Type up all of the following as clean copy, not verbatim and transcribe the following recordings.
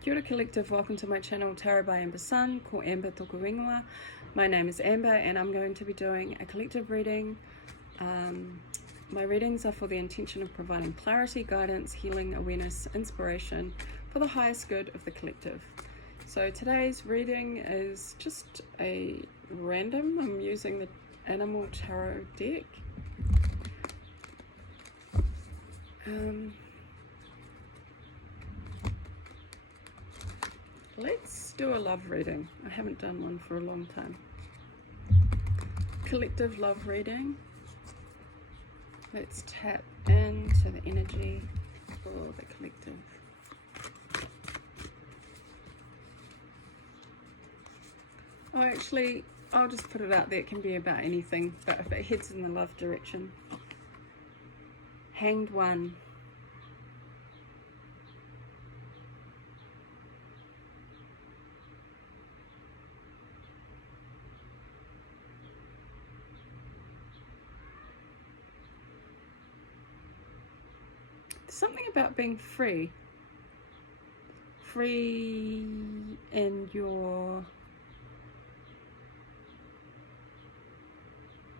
Kia ora collective, welcome to my channel Tarot by Amber Sun, ko Amber toko ringoa. My name is Amber and I'm going to be doing a collective reading. My readings are for the intention of providing clarity, guidance, healing, awareness, inspiration for the highest good of the collective. So today's reading is just a random. I'm using the Animal Tarot deck. Let's do a love reading. I haven't done one for a long time. Collective love reading. Let's tap into the energy for the collective. Oh, actually, I'll just put it out there. It can be about anything, but if it heads in the love direction. Hanged One. Something about being free in your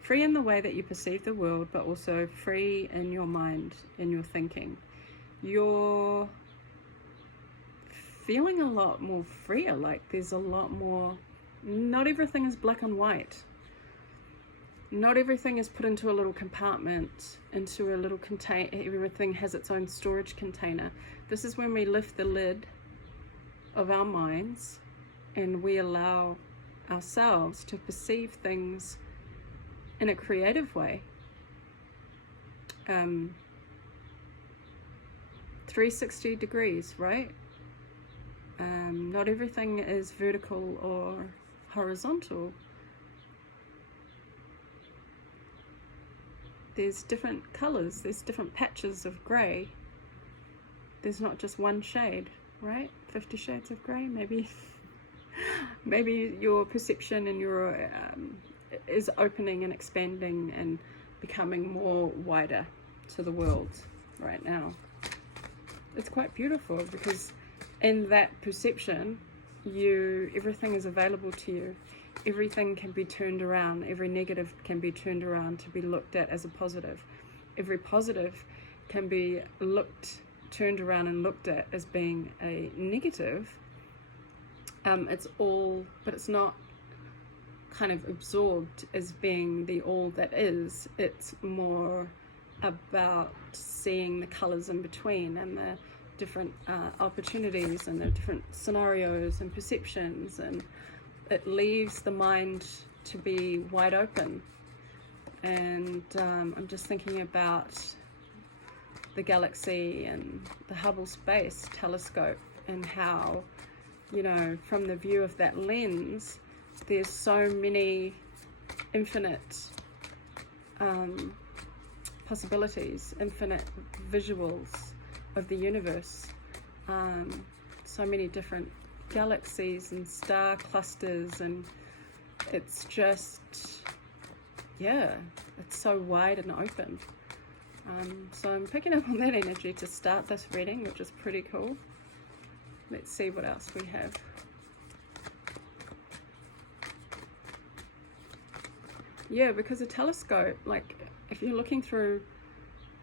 free in the way that you perceive the world, but also free in your mind, in your thinking. You're feeling a lot more freer, like there's a lot more, not everything is black and white. Not everything is put into a little compartment, into a little container. Everything has its own storage container. This is when we lift the lid of our minds and we allow ourselves to perceive things in a creative way. 360 degrees, right? Not everything is vertical or horizontal. There's different colors, there's different patches of grey. There's not just one shade, right? 50 shades of grey, maybe. Maybe your perception and your is opening and expanding and becoming more wider to the world right now. It's quite beautiful because in that perception, everything is available to you. Everything can be turned around. Every negative can be turned around to be looked at as a positive. Every positive can be turned around and looked at as being a negative. It's all, but it's not kind of absorbed as being the all that is. It's more about seeing the colors in between and the different opportunities and the different scenarios and perceptions, and it leaves the mind to be wide open. And I'm just thinking about the galaxy and the Hubble Space Telescope and how, you know, from the view of that lens, there's so many infinite possibilities, infinite visuals of the universe, so many different galaxies and star clusters, and it's just, yeah, it's so wide and open. So I'm picking up on that energy to start this reading, which is pretty cool. Let's see what else we have. Yeah, because a telescope, like if you're looking through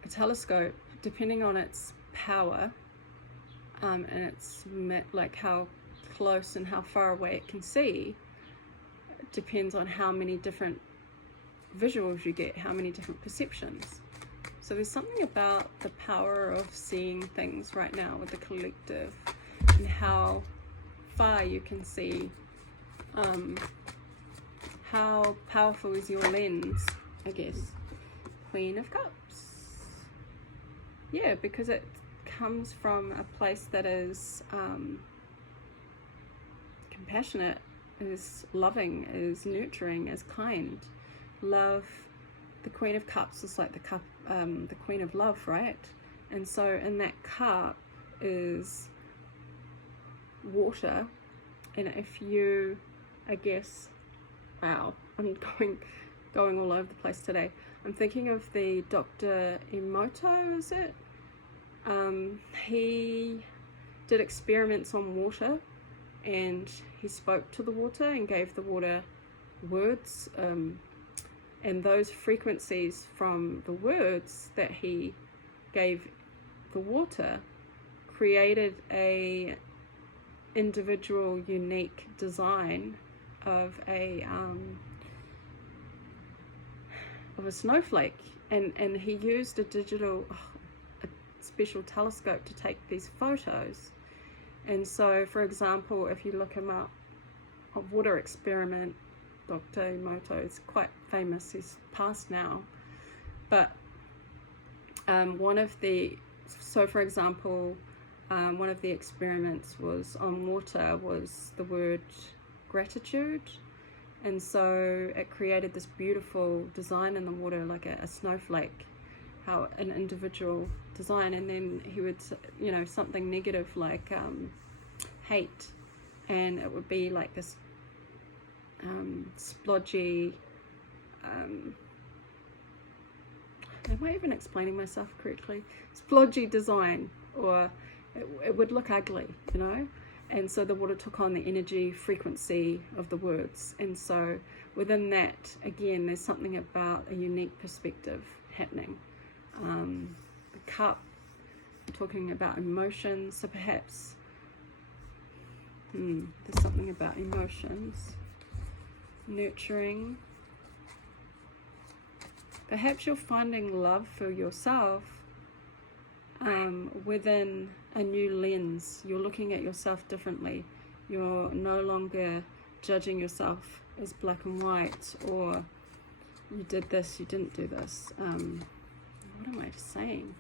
a telescope, depending on its power and its like how close and how far away it can see, it depends on how many different visuals you get, how many different perceptions. So there's something about the power of seeing things right now with the collective and how far you can see. How powerful is your lens, I guess. Queen of Cups. Yeah, because it comes from a place that is compassionate, is loving, is nurturing, is kind. Love, the Queen of Cups is like the cup, the Queen of Love, right? And so in that cup is water, and if you, I guess, wow, I'm going all over the place today. I'm thinking of the Dr. Emoto, is it? He did experiments on water, and he spoke to the water and gave the water words, and those frequencies from the words that he gave the water created a individual unique design of a snowflake, and he used a special telescope to take these photos. And so, for example, if you look him up, a water experiment, Dr. Emoto is quite famous, he's passed now, but for example, one of the experiments was on water was the word gratitude, and so it created this beautiful design in the water, like a snowflake, how an individual design. And then he would, something negative like hate, and it would be like this splodgy, am I even explaining myself correctly? Splodgy design, or it would look ugly, and so the water took on the energy frequency of the words. And so within that, again, there's something about a unique perspective happening. The cup, talking about emotions, so perhaps there's something about emotions, nurturing. Perhaps you're finding love for yourself within a new lens. You're looking at yourself differently. You're no longer judging yourself as black and white, or you did this, you didn't do this. What am I saying?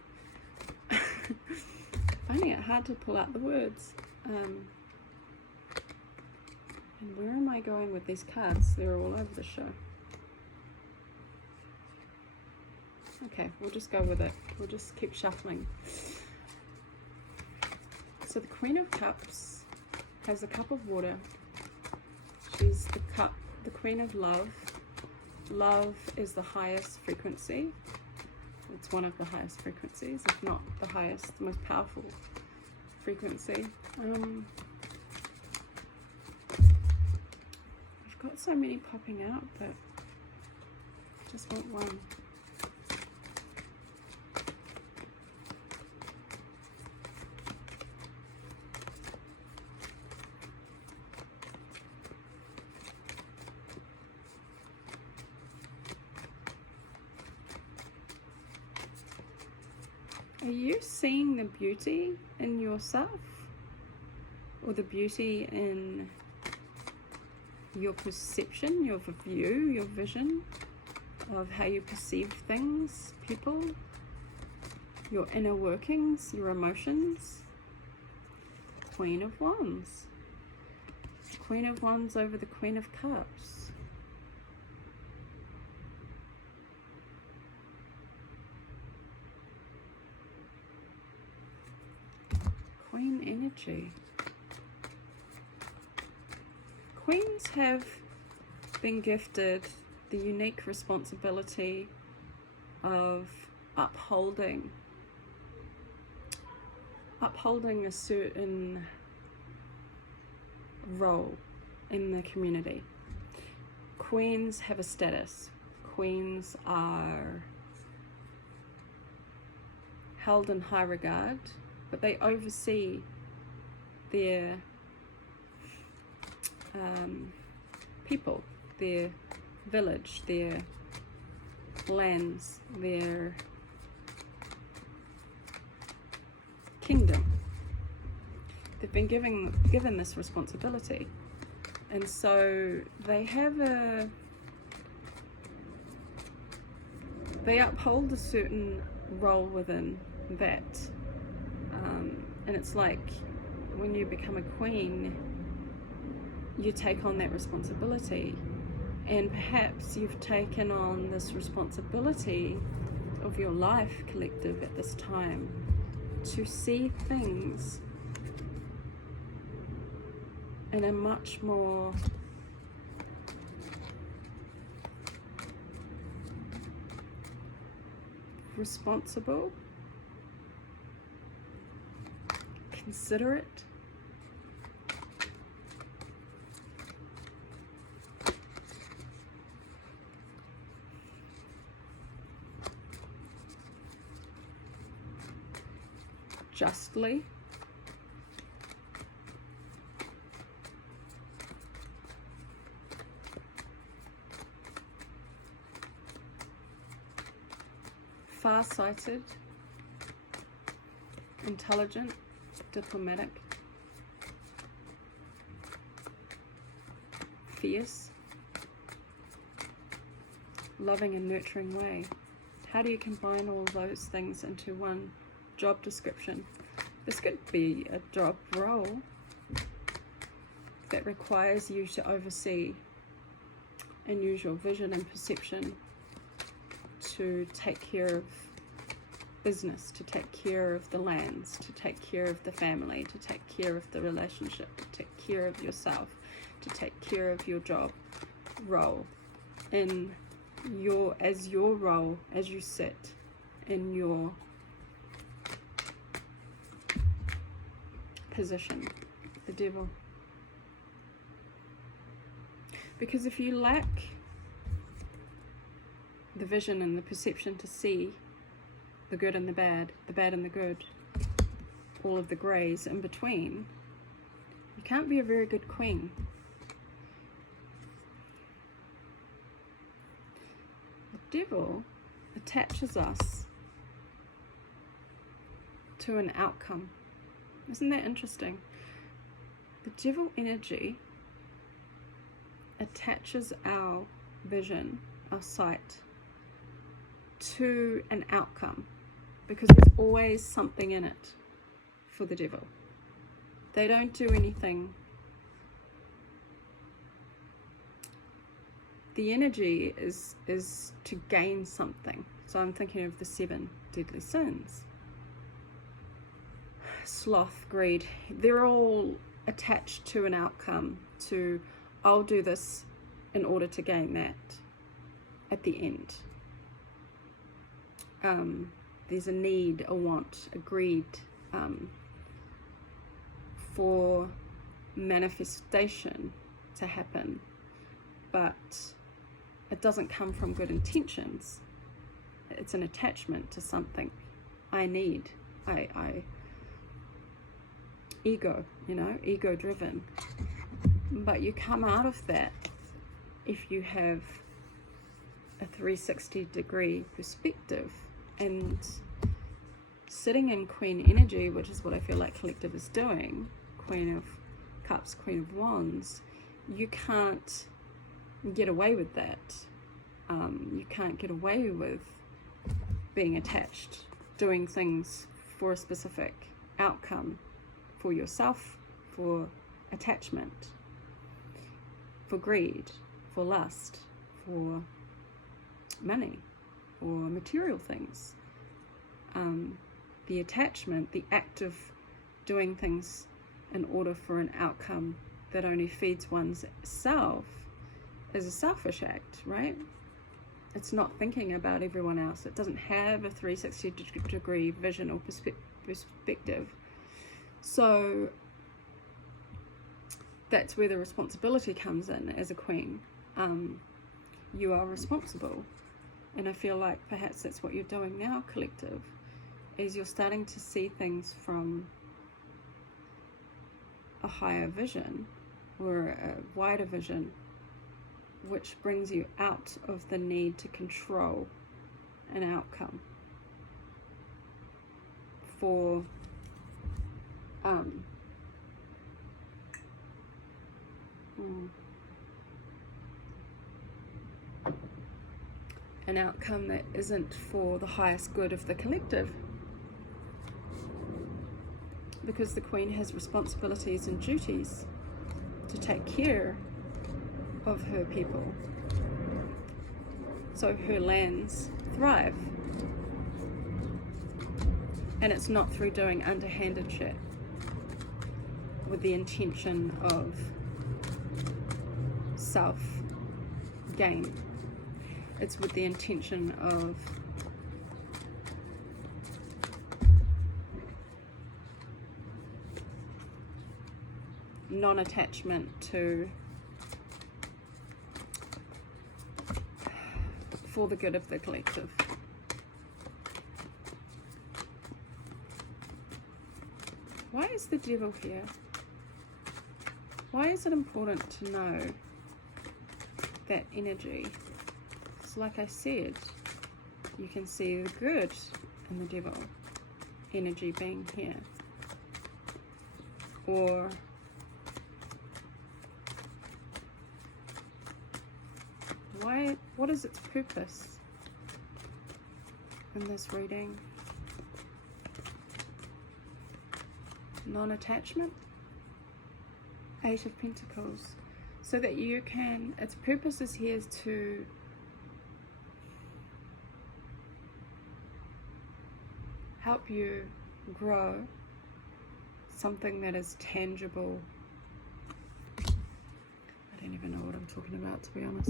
Finding it hard to pull out the words. And where am I going with these cards? They're all over the show. Okay, we'll just go with it. We'll just keep shuffling. So the Queen of Cups has a cup of water. She's the Queen of Love. Love is the highest frequency. It's one of the highest frequencies, if not the highest, the most powerful frequency. I've got so many popping out, but I just want one. Are you seeing the beauty in yourself, or the beauty in your perception, your view, your vision of how you perceive things, people, your inner workings, your emotions? Queen of Wands. Queen of Wands over the Queen of Cups. Queen energy. Queens have been gifted the unique responsibility of upholding a certain role in the community. Queens have a status. Queens are held in high regard, but they oversee their people, their village, their lands, their kingdom. They've been given this responsibility, and so they uphold a certain role within that. And it's like when you become a queen, you take on that responsibility, and perhaps you've taken on this responsibility of your life collective at this time to see things in a much more responsible, considerate costly. Far-sighted, intelligent, diplomatic, fierce, loving and nurturing way. How do you combine all those things into one job description? This could be a job role that requires you to oversee and use your vision and perception to take care of business, to take care of the lands, to take care of the family, to take care of the relationship, to take care of yourself, to take care of your job role in your role as you sit in your position, the devil. Because if you lack the vision and the perception to see the good and the bad and the good, all of the greys in between, you can't be a very good queen. The devil attaches us to an outcome. Isn't that interesting? The devil energy attaches our vision, our sight, to an outcome, because there's always something in it for the devil. They don't do anything. The energy is to gain something. So I'm thinking of the 7 deadly sins. Sloth, greed, they're all attached to an outcome, to I'll do this in order to gain that at the end. There's a need, a want, a greed for manifestation to happen, but it doesn't come from good intentions. It's an attachment to something I need. I ego, ego driven. But you come out of that if you have a 360-degree perspective, and sitting in Queen energy, which is what I feel like Collective is doing, Queen of Cups, Queen of Wands, you can't get away with that. You can't get away with being attached, doing things for a specific outcome, for yourself, for attachment, for greed, for lust, for money, or material things. The attachment, the act of doing things in order for an outcome that only feeds one's self, is a selfish act, right? It's not thinking about everyone else. It doesn't have a 360-degree vision or perspective. So that's where the responsibility comes in as a queen. You are responsible. And I feel like perhaps that's what you're doing now, Collective, is you're starting to see things from a higher vision, or a wider vision, which brings you out of the need to control an outcome for an outcome that isn't for the highest good of the collective. Because the Queen has responsibilities and duties to take care of her people, so her lands thrive. And it's not through doing underhanded shit with the intention of self-gain. It's with the intention of non-attachment to, for the good of the collective. Why is the devil here? Why is it important to know that energy? Because like I said, you can see the good in the devil energy being here. Or what is its purpose in this reading? Non-attachment. 8 of Pentacles. So that you can, its purpose is here is to help you grow something that is tangible. I don't even know what I'm talking about, to be honest.